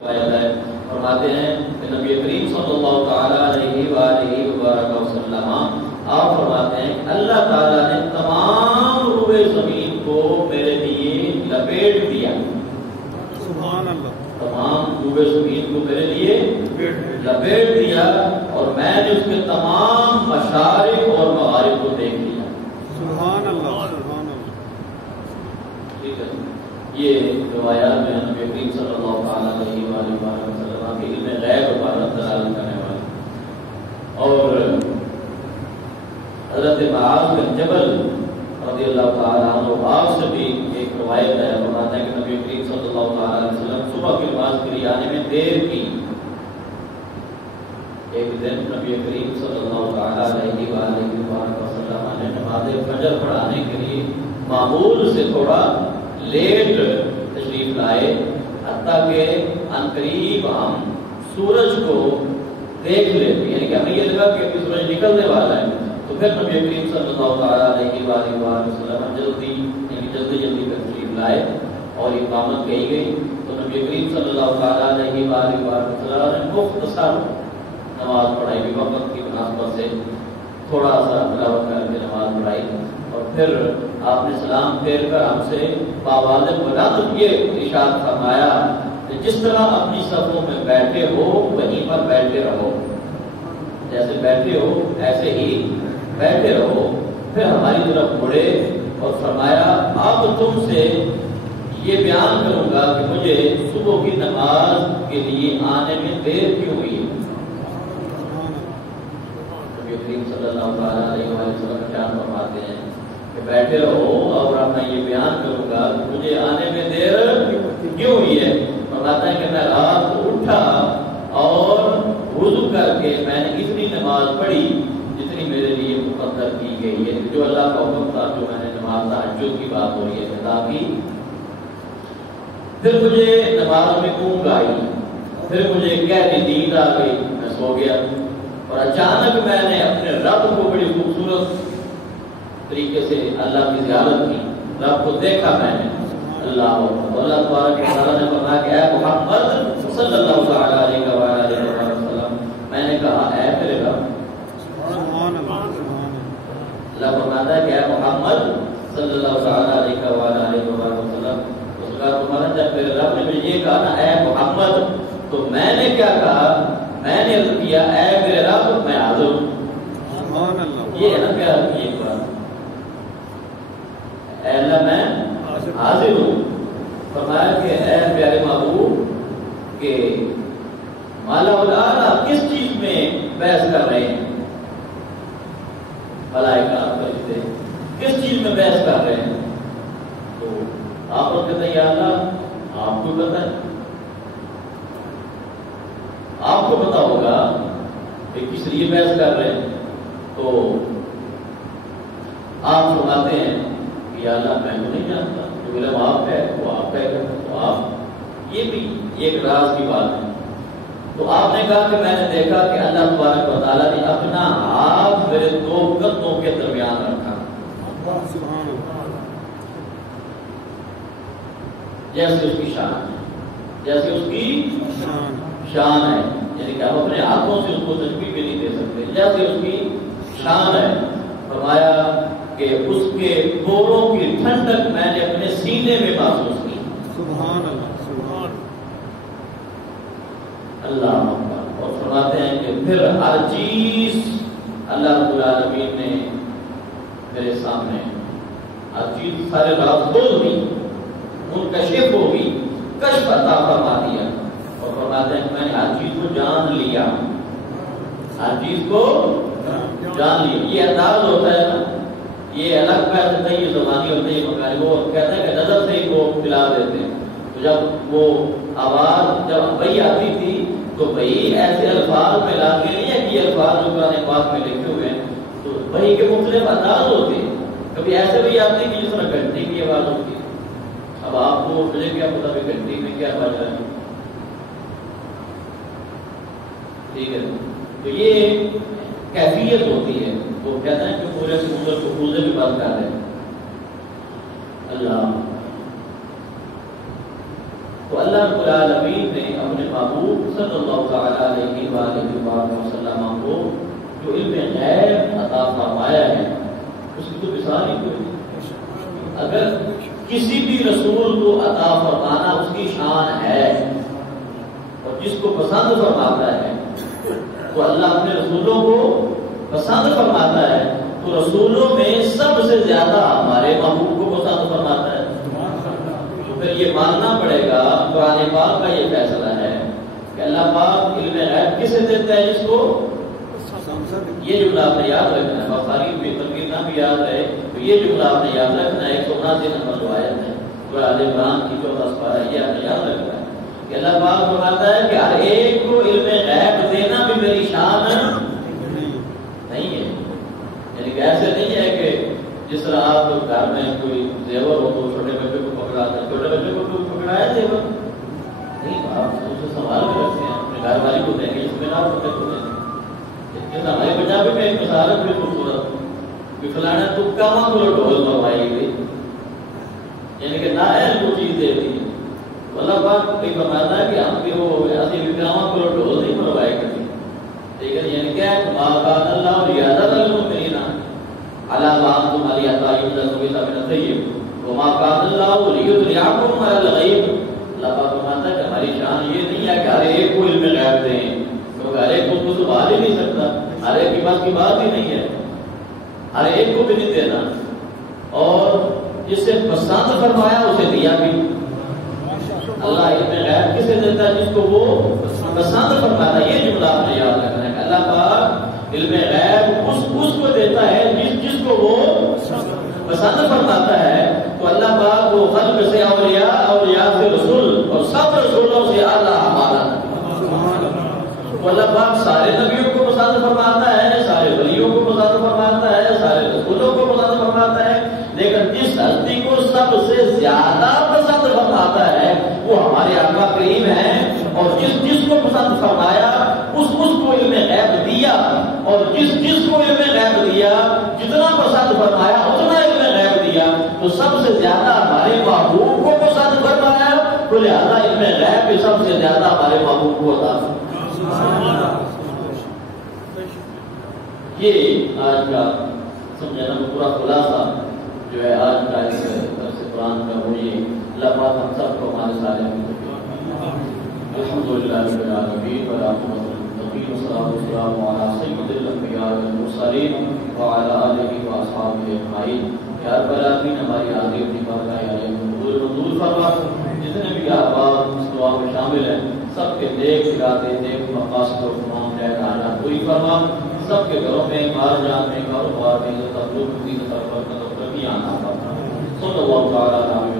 فرماتے ہیں کہ نبی کریم صلی اللہ تعالیٰ علیہ وآلہ وبارک وسلم آپ فرماتے ہیں کہ اللہ تعالیٰ نے تمام روئے زمین کو میرے لیے لپیٹ دیا. سبحان اللہ. تمام روئے زمین کو میرے لیے لپیٹ دیا اور میں نے اس کے تمام مشارق اور مغارب کو دیکھ لیا. سبحان اللہ. سبحان اللہ. ٹھیک ہے. یہ روایات میں نبی کریم صلی اللہ تعالیٰ علیہ وآلہ وسلم کے علم غیب پر دلالت کرنے والے. اور حضرت معاذ بن جبل رضی اللہ تعالیٰ عنہ آپ سے بھی ایک روایت ہے، فرماتے ہیں کہ نبی کریم صلی اللہ تعالیٰ علیہ وسلم صبح کی نماز کے لیے آنے میں دیر کی. ایک دن نبی کریم صلی اللہ تعالیٰ علیہ وآلہ وسلم نے نماز فجر پڑھانے کے لیے معمول سے تھوڑا لیٹ تشریف لائے، حتیٰ کہ عنقریب ہم سورج کو دیکھ لیتے، یعنی کہ ہمیں یہ لگا کہ ابھی سورج نکلنے والا ہے. تو پھر نبی کریم صلی اللہ تعالیٰ علیہ وآلہ وسلم جلدی تشریف لائے اور اقامت کہی گئی. تو نبی کریم صلی اللہ تعالیٰ علیہ وآلہ وسلم نے مختصر نماز پڑھائی، بھی وقت کی مناسبت سے تھوڑا سا تلاوت کر کے نماز پڑھائی. اور پھر آپ نے سلام پھیر کر ہم سے باوالِ بلند یہ ارشاد فرمایا کہ جس طرح اپنی صفوں میں بیٹھے ہو وہیں پر بیٹھے رہو، جیسے بیٹھے ہو ایسے ہی بیٹھے رہو. پھر ہماری طرف مڑے اور فرمایا اب تم سے یہ بیان کروں گا کہ مجھے صبح کی نماز کے لیے آنے میں دیر کیوں ہوئی. نبی کریم صلی اللہ تعالیٰ علیہ وسلم ارشاد فرماتے ہیں کہ بیٹھے رہو اور اب میں یہ بیان کروں گا کہ مجھے آنے میں دیر کیوں ہوئی ہے. فرماتا ہے کہ میں رات کو اٹھا اور وضو کر کے میں نے اتنی نماز پڑھی جتنی میرے لیے مقرر کی گئی ہے، جو اللہ کا حکم تھا، جو میں نے نماز تہجد کی بات ہو رہی ہے ادا کی. پھر مجھے نماز میں اونگ آئی، پھر مجھے گہری نیند آ گئی، میں سو گیا اور اچانک میں نے اپنے رب کو بڑی خوبصورت طریقے سے اللہ کی زیارت کی، رب کو دیکھا میں نے. اللہ تبارک و تعالیٰ نے فرمایا کہ اے محمد صلی اللہ تعالیٰ علیہ وآلہ وسلم، میں نے کہا اے میرے رب. اللہ فرماتا ہے کہ اے محمد صلی اللہ تعالیٰ علیہ وآلہ وسلم. اس کا تمہارا جب میرے رب نے مجھے یہ کہا نا اے محمد، تو میں نے کیا کہا؟ میں نے عرض کیا اے میرے رب میں حاضر ہوں. یہ ہے نا پیار کی ایک بات، اے اللہ میں حاضر ہوں. فرمایا کہ اے پیارے محبوب کہ مالا والا کس چیز میں بحث کر رہے ہیں؟ ملائکہ فرشتے کس چیز میں بحث کر رہے ہیں؟ تو آپ کو کہتے ہیں یا اللہ آپ کو پتہ ہے، آپ کو پتا ہوگا کہ کس لیے بحث کر رہے ہیں. تو آپ فرماتے ہیں کہ یا اللہ میں تو نہیں جانتا، جو علم آپ ہے وہ آپ کا ہے. تو آپ یہ بھی ایک راز کی بات ہے. تو آپ نے کہا کہ میں نے دیکھا کہ اللہ تبارک و تعالیٰ نے اپنا ہاتھ میرے دو قدموں کے درمیان رکھا، جیسے اس کی شان ہے، جیسے اس کی شان ہے. یعنی کہ آپ اپنے ہاتھوں سے اس کو تشبیہ بھی نہیں دے سکتے، جیسے اس کی شان ہے. فرمایا کہ اس کے کوڑوں کی ٹھنڈک میں نے اپنے سینے میں محسوس کی. سبحان اللہ. سبحان اللہ. اور فرماتے ہیں کہ پھر ہر چیز اللہ رب العالمین نے میرے سامنے، ہر چیز سارے راز کھول دی، منکشف ہوگی، کشف عطا فرما دیا. اور فرماتے ہیں کہ میں نے ہر چیز کو جان لیا، ہر چیز کو جان لیا. یہ انداز ہوتا ہے نا، یہ الگ بحث ہوتا ہے، یہ زبانی ہوتا ہے، یہ مکانی. وہ کہتے ہیں کہ نظر سے ہی وہ پلا دیتے ہیں. تو جب وہ آواز جب وہی آتی تھی تو وہی ایسے الفاظ میں لا کے نہیں ہے کہ یہ الفاظ جو قرآن پاک میں لکھے ہوئے ہیں، تو وہی کے مختلف انداز ہوتے ہیں. کبھی ایسے بھی آتی ہے کہ جس طرح گھنٹی کی آواز ہوتی ہے. اب آپ کو مجھے کیا پتا کہ گھنٹی میں کیا بج رہا ہے؟ ٹھیک ہے. تو یہ کیفیت ہوتی ہے. وہ کہتے ہیں کہ پورے سمندر کو پوزے بھی بند کر دیں اللہ. تو اللہ رب العالمین نے اپنے فرمایا ہے اس کی تو مثال ہی کوئی نہیں۔ اگر کسی بھی رسول کو عطا فرمانا اس کی شان ہے، اور جس کو پسند فرماتا ہے تو اللہ اپنے رسولوں کو پسند فرماتا ہے، تو رسولوں میں سب سے زیادہ ہمارے محبوب کو پسند فرماتا ہے۔ تو پھر یہ ماننا پڑے گا، قرآن پاک کا یہ فیصلہ ہے کہ اللہ پاک علم غیب کسے دیتا ہے؟ جس کو یہ جملہ آپ نے یاد رکھنا ہے، بخاری میں تنقید نہ بھی یاد ہے تو یہ جملہ آپ نے یاد رکھنا ہے۔ 179 نمبر روایت ہے سورہ عمران کی 14 پارہ، یہ آپ نے یاد رکھنا ہے کہ اللہ پاک فرماتا ہے کہ ہر ایک کو علم غیب دینا بھی میری شان نہیں ہے۔ یعنی کہ ایسے نہیں ہے کہ جس طرح آپ گھر میں کوئی زیور ہو تو چھوٹے بچے کو پکڑاتے ہیں، چھوٹے بچے کو پکڑایا زیور نہیں، آپ اسے سنبھال کے رکھتے ہیں، اپنے گھر والی کو دیں گے، اس میں نہ ہوتے کو دیں گے۔ جیسا ہمارے پنجابی میں ایک مثال ہے بڑی خوبصورت کہ فلانا تو کہاں کو ڈھول مروائی گئی، یعنی کہ نائل کو چیز دے دی۔ اللہ پاک ایک فرماتا ہے کہ ہم بھی وہ ایسی وکراواں کو ڈھول نہیں مروائی کرتی، لیکن یعنی کیا ہے ماں کان اللہ ریاضت المؤمنین علی ما انتم علی عطاء الرسول من الطیب وما کان اللہ لیطلعکم علی الغیب۔ اللہ پاک فرماتا ہے کہ ہماری شان یہ نہیں ہے کہ ہر ایک کو علم غیب دیں، کیونکہ ہر ایک کو تو سنبھال ہی نہیں سکتا، ہر ایک کے پاس کی بات ہی نہیں ہے، ہر ایک کو بھی نہیں دینا، اور جس سے پسند فرمایا اسے دیا بھی۔ اللہ علم غیب کسے دیتا ہے؟ جس کو وہ پسند فرماتا ہے۔ یہ جملہ آپ نے یاد رکھنا ہے کہ اللہ پاک علم غیب اس کو دیتا ہے جس کو وہ پسند فرماتا ہے۔ تو اللہ پاک وہ خلق سے اولیاء، اولیاء سے رسول، اور سب رسولوں سے اعلیٰ ہمارا تو اللہ پاک سارے نبیوں کو پسند فرماتا ہے، سارے ولیوں کو پسند فرماتا ہے، سارے رسولوں کو پسند فرماتا ہے، لیکن جس ہستی کو سب سے زیادہ پسند فرماتا ہے وہ ہمارے آقا کریم ہیں، اور جس کو پسند فرمایا اس کو علم غیب دیا، اور جس کو علم غیب دیا، جتنا پسند فرمایا اتنا علم غیب دیا، تو سب سے زیادہ ہمارے محبوب کو پسند فرمایا، تو لہذا علم غیب بھی سب سے زیادہ ہمارے محبوب کو عطا فرمایا۔ یہ آج کا سمجھانا پورا خلاصہ جو ہے آج کا اس درس قرآن کا، وہ یہ اللہ پاک ہم سب کو ہمارے سارے الحمدللہ رب العالمین والعاقبۃ للمتقین والصلاۃ والسلام علی سید الانبیاء والمرسلین وعلی آلہ واصحابہ اجمعین۔ یا رب العالمین ہماری حاضری اپنی بارگاہ علیہ منظور فرما، جتنے بھی احباب اس دعا میں شامل ہیں سب کے نیک ارادے، نیک مقاصد اور تمام نیک حاجات پوری فرما، سب کے گھروں میں، مال جان میں، کاروبار میں عزت افزوئی، برکت اور ترقی عطا فرما۔ صلی اللہ تعالی علیہ